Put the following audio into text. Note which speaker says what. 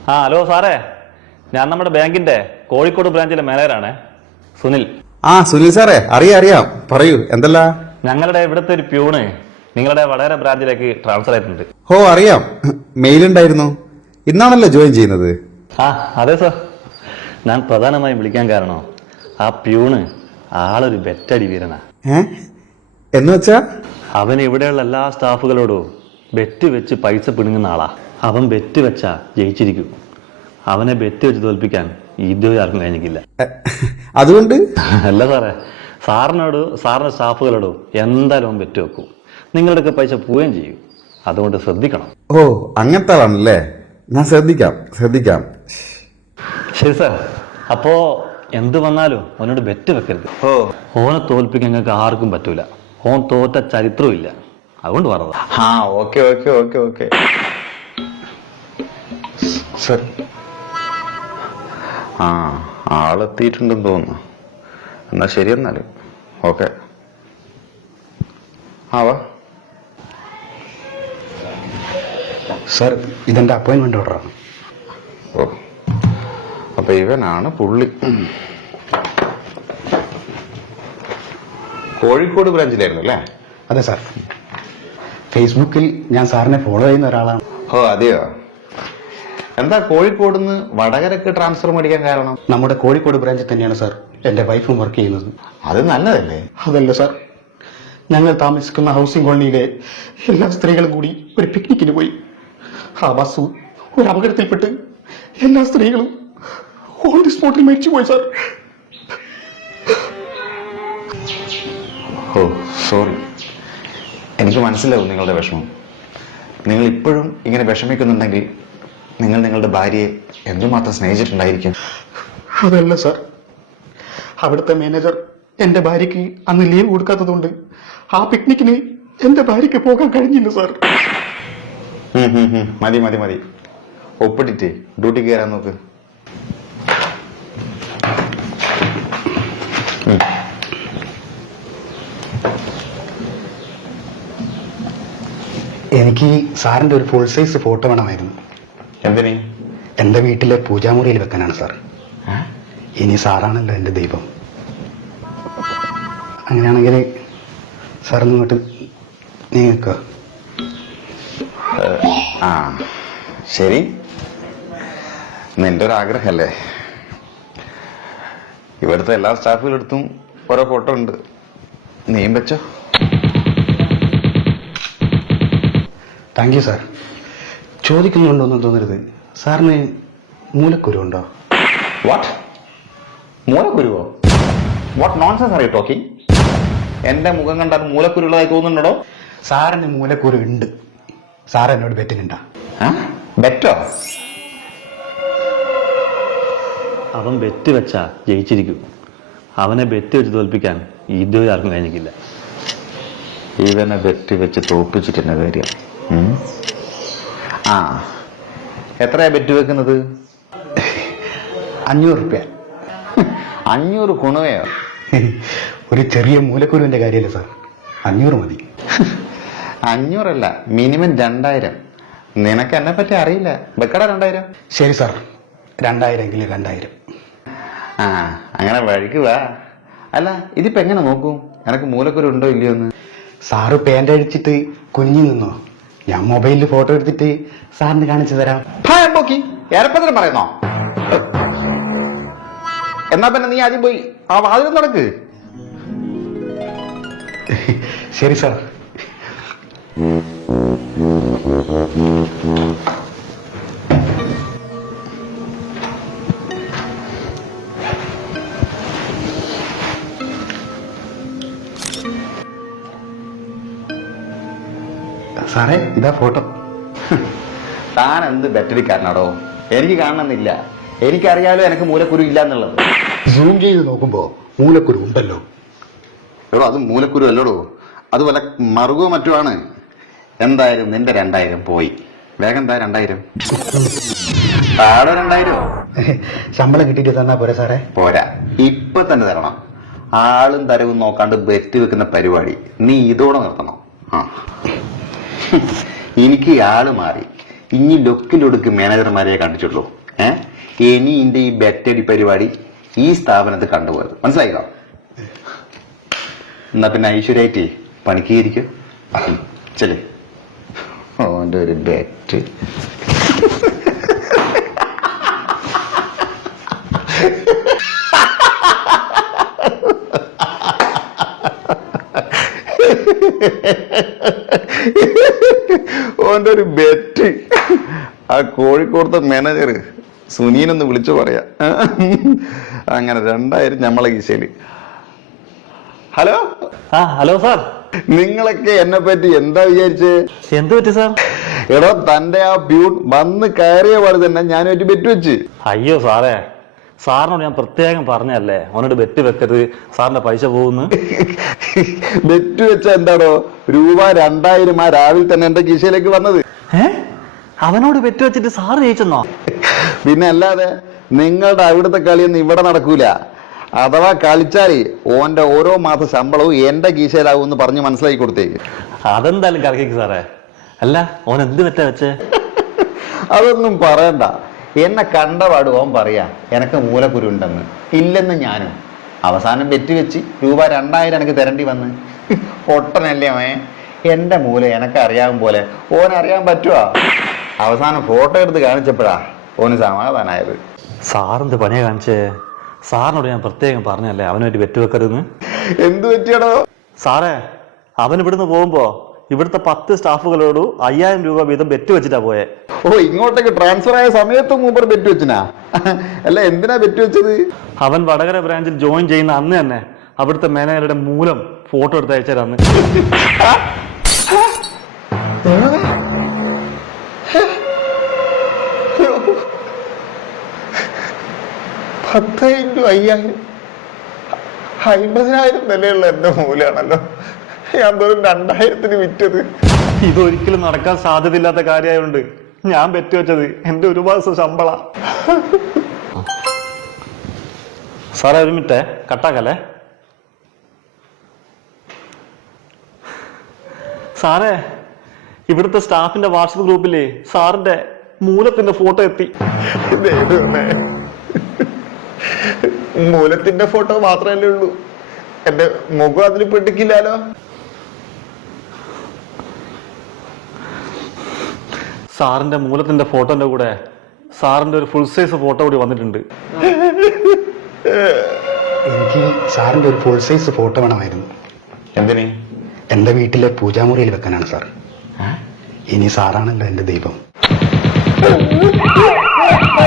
Speaker 1: Hello സാറേ, ഞാൻ നമ്മുടെ ബാങ്കിന്റെ കോഴിക്കോട് ബ്രാഞ്ചിലെ മാനേജറാണ്, സുനിൽ.
Speaker 2: സുനിൽ സാറേ, അറിയാം പറയൂ, എന്തല്ല?
Speaker 1: ഞങ്ങളുടെ ഇവിടുത്തെ ഒരു പ്യൂണ് നിങ്ങളുടെ വടകര ബ്രാഞ്ചിലേക്ക് ട്രാൻസ്ഫർ ആയിട്ടുണ്ട്.
Speaker 2: അറിയാം, മെയിലുണ്ടായിരുന്നു. ഇന്നാണല്ലോ ജോയിൻ ചെയ്യുന്നത്.
Speaker 1: അതെ സാർ. ഞാൻ പ്രധാനമായും വിളിക്കാൻ കാരണം ആ പ്യൂണ് ആളൊരു ബെറ്റടി വീരനാ.
Speaker 2: എന്ന് വെച്ചാ
Speaker 1: അവൻ ഇവിടെയുള്ള എല്ലാ സ്റ്റാഫുകളോടും ബെറ്റ് വെച്ച് പൈസ പിടുങ്ങുന്ന ആളാ. അവൻ ബെറ്റ് വെച്ചാ ജയിച്ചിരിക്കും. അവനെ ബെറ്റ് വെച്ച് തോൽപ്പിക്കാൻ ഇതുവരെ ആർക്കും കഴിഞ്ഞിട്ടില്ല.
Speaker 2: അതുകൊണ്ട്
Speaker 1: അല്ല സാറേ, സാറിന്റെ സ്റ്റാഫുകളോടും എന്തായാലും അവൻ ബെറ്റ് വെക്കും. നിങ്ങളുടെയൊക്കെ പൈസ പോവുകയും ചെയ്യും. അതുകൊണ്ട് ശ്രദ്ധിക്കണം.
Speaker 2: അങ്ങനത്തെ ആളാണല്ലേ. ഞാൻ ശ്രദ്ധിക്കാം.
Speaker 1: ശരി സാർ. അപ്പോ എന്ത് വന്നാലും അവനോട് ബെറ്റ് വെക്കരുത്. ഓനെ തോൽപ്പിക്കാൻ ഞങ്ങൾക്ക് ആർക്കും പറ്റൂല. ഓൻ തോറ്റ ചരിത്രവും ഇല്ല. അതുകൊണ്ട് പറഞ്ഞത്.
Speaker 2: Okay sir. ആളെത്തിയിട്ടുണ്ടെന്ന് തോന്നുന്നു. എന്നാ ശരി, എന്നാല് ഓക്കെ. വാ
Speaker 3: സർ, ഇതെന്റെ അപ്പോയിന്റ്മെന്റ് ഓർഡറാണ്.
Speaker 2: അപ്പൊ ഇവനാണ് പുള്ളി. കോഴിക്കോട് ബ്രാഞ്ചിലായിരുന്നു അല്ലേ?
Speaker 3: അതെ സാർ. ഫേസ്ബുക്കിൽ ഞാൻ സാറിനെ ഫോളോ ചെയ്യുന്ന ഒരാളാണ്.
Speaker 2: അതെയോ? എന്താ കോഴിക്കോട് നിന്ന് വടകരക്ക് ട്രാൻസ്ഫർ മേടിക്കാൻ കാരണം?
Speaker 3: നമ്മുടെ കോഴിക്കോട് ബ്രാഞ്ചിൽ തന്നെയാണ് സാർ എന്റെ വൈഫും വർക്ക് ചെയ്യുന്നത്.
Speaker 2: അത് നല്ലതല്ലേ?
Speaker 3: അതല്ല സാർ, ഞങ്ങൾ താമസിക്കുന്ന ഹൗസിംഗ് കോളനിയിലെ എല്ലാ സ്ത്രീകളും കൂടി ഒരു പിക്നിക്കിന് പോയി. ആ ബസ് ഒരു അപകടത്തിൽപ്പെട്ട് എല്ലാ സ്ത്രീകളും ഓൺ ദി സ്പോട്ടിൽ മരിച്ചു പോയി സാർ.
Speaker 2: സോറി, എനിക്ക് മനസ്സിലാവും നിങ്ങളുടെ വിഷമം. നിങ്ങൾ ഇപ്പോഴും ഇങ്ങനെ വിഷമിക്കുന്നുണ്ടെങ്കിൽ നിങ്ങൾ നിങ്ങളുടെ ഭാര്യയെ എന്തുമാത്രം സ്നേഹിച്ചിട്ടുണ്ടായിരിക്കും.
Speaker 3: അതല്ല സാർ, അവിടുത്തെ മാനേജർ എന്റെ ഭാര്യയ്ക്ക് അന്ന് ലീവ് കൊടുക്കാത്തതുകൊണ്ട് ആ പിക്നിക്കിന് എന്റെ ഭാര്യയ്ക്ക് പോകാൻ കഴിഞ്ഞില്ല സാർ.
Speaker 2: മതി ഒപ്പിട്ടിട്ട് ഡ്യൂട്ടിക്ക് കയറാൻ നോക്ക്.
Speaker 3: എനിക്ക് സാറിന്റെ ഒരു ഫുൾ സൈസ് ഫോട്ടോ വേണമായിരുന്നു.
Speaker 2: എന്തിന്?
Speaker 3: എന്റെ വീട്ടിലെ പൂജാമുറിയിൽ വെക്കാനാണ് സാർ. ഇനി സാറാണല്ലോ എന്റെ ദൈവം. അങ്ങനെയാണെങ്കിൽ സാറൊന്നും ഇങ്ങോട്ട് നീക്കുക.
Speaker 2: ശരി, നിന്റെ ഒരു ആഗ്രഹമല്ലേ. ഇവിടുത്തെ എല്ലാ സ്റ്റാഫുകളെടുത്തും ഓരോ ഫോട്ടോ ഉണ്ട്, നീയും വെച്ചോ.
Speaker 3: Thank you sir. ചോദിക്കുന്നുണ്ടോന്നും തോന്നരുത്, സാറിന് മൂലക്കുരു ഉണ്ടോ?
Speaker 2: വാട്ട്? മൂലക്കുരുവോ? What nonsense are you talking? എന്റെ മുഖം കണ്ടാൽ മൂലക്കുരുള്ളതായി തോന്നുന്നുണ്ടോ?
Speaker 3: സാറിന് മൂലക്കുരു ഉണ്ട്. സാർ എന്നോട് ബെറ്റിനുണ്ടാ?
Speaker 2: ബെറ്റോ?
Speaker 1: അവൻ ബെറ്റ് വെച്ചാ ജയിച്ചിരിക്കും. അവനെ ബെറ്റ് വെച്ച് തോൽപ്പിക്കാൻ ഇതുവരെ ആർക്കും കഴിഞ്ഞിട്ടില്ല.
Speaker 2: ഇവനെ ബെറ്റ് വെച്ച് തോൽപ്പിച്ചിട്ടെന്നെ കാര്യം. എത്രയാ ബെറ്റ് വെക്കുന്നത്?
Speaker 3: 500 രൂപ.
Speaker 2: 500 കുണവയോ?
Speaker 3: ഒരു ചെറിയ മൂലക്കുരുവിന്റെ കാര്യമല്ലേ സാർ, 500 മതി.
Speaker 2: 500 അല്ല, മിനിമം 2000. നിനക്ക് എന്നെ പറ്റി അറിയില്ല. വെക്കടാ 2000.
Speaker 3: ശരി സാർ, 2000 എങ്കിൽ 2000.
Speaker 2: അങ്ങനെ വഴിക്കുക. അല്ല, ഇതിപ്പോ എങ്ങനെ നോക്കും എനക്ക് മൂലക്കുരു ഉണ്ടോ ഇല്ലയോന്ന്?
Speaker 3: സാറ് പാന്റ് അഴിച്ചിട്ട് കുനിഞ്ഞു നിന്നോ, ഞാൻ മൊബൈലിൽ ഫോട്ടോ എടുത്തിട്ട് സാറിന് കാണിച്ചു തരാം.
Speaker 2: ഏറെപ്പത്തിനും പറയുന്നോ? എന്നാ പിന്നെ നീ ആദ്യം പോയി ആ വാതിലും നടക്ക്.
Speaker 3: ശരി സാർ. സാറേ, ഇതാ ഫോട്ടോ.
Speaker 2: താൻ എന്ത് ബെറ്റടിക്കാരനാടോ? എനിക്ക് കാണണമെന്നില്ല. എനിക്കറിയാലോ എനിക്ക് മൂലക്കുരു ഇല്ല എന്നുള്ളത്.
Speaker 3: സൂം ചെയ്ത് നോക്കുമ്പോ മൂലക്കുരു ഉണ്ടല്ലോ.
Speaker 2: എടോ, അത് മൂലക്കുരു അല്ലടോ, അത് വല്ല മറുകോ മറ്റുമാണ്. എന്തായാലും നിന്റെ 2000 പോയി. വേഗം താ 2000. താഴെ 2000.
Speaker 3: ശമ്പളം കിട്ടിയിട്ട് തന്നാ പോരെ സാറേ?
Speaker 2: പോരാ, ഇപ്പൊ തന്നെ തരണം. ആളും തരവും നോക്കാണ്ട് ബെറ്റ് വെക്കുന്ന പരിപാടി നീ ഇതോടെ നിർത്തണം. എനിക്ക് ആള് മാറി, ഇനി ലൊക്കിലൊടുക്ക് മാനേജർമാരെ കണ്ടിട്ടുള്ളൂ. ഇനി ഇന്റെ ഈ ബെറ്റടി പരിപാടി ഈ സ്ഥാപനത്തിൽ കണ്ടുപോയത് മനസ്സിലായിക്കോ? എന്നാ പിന്നെ ഐശ്വര്യായിട്ട് പണിക്കിയിരിക്കും. ചെല്ലേ ഓന്റെ ഒരു ബെറ്റ്. ഓന്റെ ഒരു ബെറ്റ്. ആ കോഴിക്കോടത്തെ മാനേജർ സുനീനൊന്ന് വിളിച്ചു പറയാ. അങ്ങനെ 2000 നമ്മളെ കീശയില്. Hello
Speaker 1: hello sir.
Speaker 2: നിങ്ങളൊക്കെ എന്നെ പറ്റി എന്താ വിചാരിച്ചേ?
Speaker 1: എന്ത് പറ്റി സാർ?
Speaker 2: എടോ തന്റെ ആ പ്യൂൺ വന്ന് കയറിയ പാട് തന്നെ ഞാനൊരു ബെറ്റ് വെച്ച്.
Speaker 1: അയ്യോ സാറേ, സാറിനോട് ഞാൻ പ്രത്യേകം പറഞ്ഞല്ലേ അവനോട് ബെറ്റ് വെക്കരുത്, സാറിന്റെ പൈസ പോകുന്നു.
Speaker 2: ബെറ്റ് വെച്ച എന്താടോ രൂപ 2000 ആ രാവിലെ തന്നെ എന്റെ കീശയിലേക്ക് വന്നത്.
Speaker 1: അവനോട് ബെറ്റ് വെച്ചിട്ട് സാറ് ജയിച്ചെന്നോ?
Speaker 2: പിന്നെ അല്ലാതെ നിങ്ങളുടെ അവിടുത്തെ കളിയൊന്നും ഇവിടെ നടക്കൂല. അഥവാ കളിച്ചാല് ഓന്റെ ഓരോ മാസ ശമ്പളവും എന്റെ കീശയിലാവും എന്ന് പറഞ്ഞ് മനസ്സിലാക്കി കൊടുത്തേക്ക്.
Speaker 1: അതെന്തായാലും കറക്കിക്ക് സാറേ. അല്ല ഓൻ എന്ത് ബെറ്റാ വെച്ചേ?
Speaker 2: അതൊന്നും പറയണ്ട. എന്നെ കണ്ടപാട് ഓൻ പറയാ എനക്ക് മൂലക്കുരു ഉണ്ടെന്ന്. ഇല്ലെന്ന് ഞാനും. അവസാനം ബെറ്റ് വെച്ച് രൂപ 2000 എനിക്ക് തരേണ്ടി വന്ന്. പൊട്ടനല്ലേ ഓൻ. എന്റെ മൂല എനക്ക് അറിയാവും പോലെ ഓനറിയാൻ പറ്റുവാ? അവസാനം ഫോട്ടോ എടുത്ത് കാണിച്ചപ്പോഴാ ഓന് സമാധാനായത്.
Speaker 1: സാറെന്ത് പണിയാ കാണിച്ചേ? സാറിനോട് ഞാൻ പ്രത്യേകം പറഞ്ഞല്ലേ അവനുമായിട്ട് ബെറ്റ് വെക്കരുതെന്ന്.
Speaker 2: എന്ത് പറ്റിയാടോ?
Speaker 1: സാറേ, അവൻ ഇവിടുന്ന് പോകുമ്പോ ഇവിടുത്തെ 10 സ്റ്റാഫുകളോട് 5000 രൂപ വീതം ബെറ്റ് വെച്ചിട്ടാ പോയെ.
Speaker 2: ഓ, ഇങ്ങോട്ടേക്ക് ട്രാൻസ്ഫർ ആയ സമയത്ത് മൂപ്പർ ബെറ്റ് വെച്ചിനാ? അല്ല, എന്തിനാ ബെറ്റ് വെച്ചത്?
Speaker 1: അവൻ വടകര ബ്രാഞ്ചിൽ ജോയിൻ ചെയ്യുന്ന അന്ന് തന്നെ അവിടുത്തെ മാനേജറുടെ മൂലം ഫോട്ടോ എടുത്ത് അയച്ചതന്ന്.
Speaker 2: $10,000 50,000 വിലയുള്ള എന്റെ മൂലാണല്ലോ. ഞാൻ വെറും 2000 വിറ്റത്.
Speaker 1: ഇതൊരിക്കലും നടക്കാൻ സാധ്യതയില്ലാത്ത കാര്യമായോണ്ട് ഞാൻ ബെറ്റ് വെച്ചത് എന്റെ ഒരു മാസം ശമ്പള. സാറേ ഒരു മിനിറ്റ് കട്ടാക്കല്ലേ. സാറേ, ഇവിടുത്തെ സ്റ്റാഫിന്റെ വാട്സപ്പ് ഗ്രൂപ്പില് സാറിന്റെ മൂലത്തിന്റെ ഫോട്ടോ എത്തി.
Speaker 2: മൂലത്തിന്റെ ഫോട്ടോ മാത്രമല്ലേ ഉള്ളൂ, എന്റെ മുഖം അതിൽ പെട്ടിക്കില്ലാലോ.
Speaker 1: സാറിന്റെ മൂലത്തിന്റെ ഫോട്ടോന്റെ കൂടെ സാറിന്റെ ഒരു ഫുൾ സൈസ് ഫോട്ടോ കൂടി വന്നിട്ടുണ്ട്.
Speaker 3: എനിക്ക് സാറിന്റെ ഒരു ഫുൾ സൈസ് ഫോട്ടോ വേണമായിരുന്നു.
Speaker 2: എന്തിന്?
Speaker 3: എന്റെ വീട്ടിലെ പൂജാമുറിയിൽ വെക്കാനാണ് സാർ. ഇനി സാറാണല്ലോ എന്റെ ദൈവം.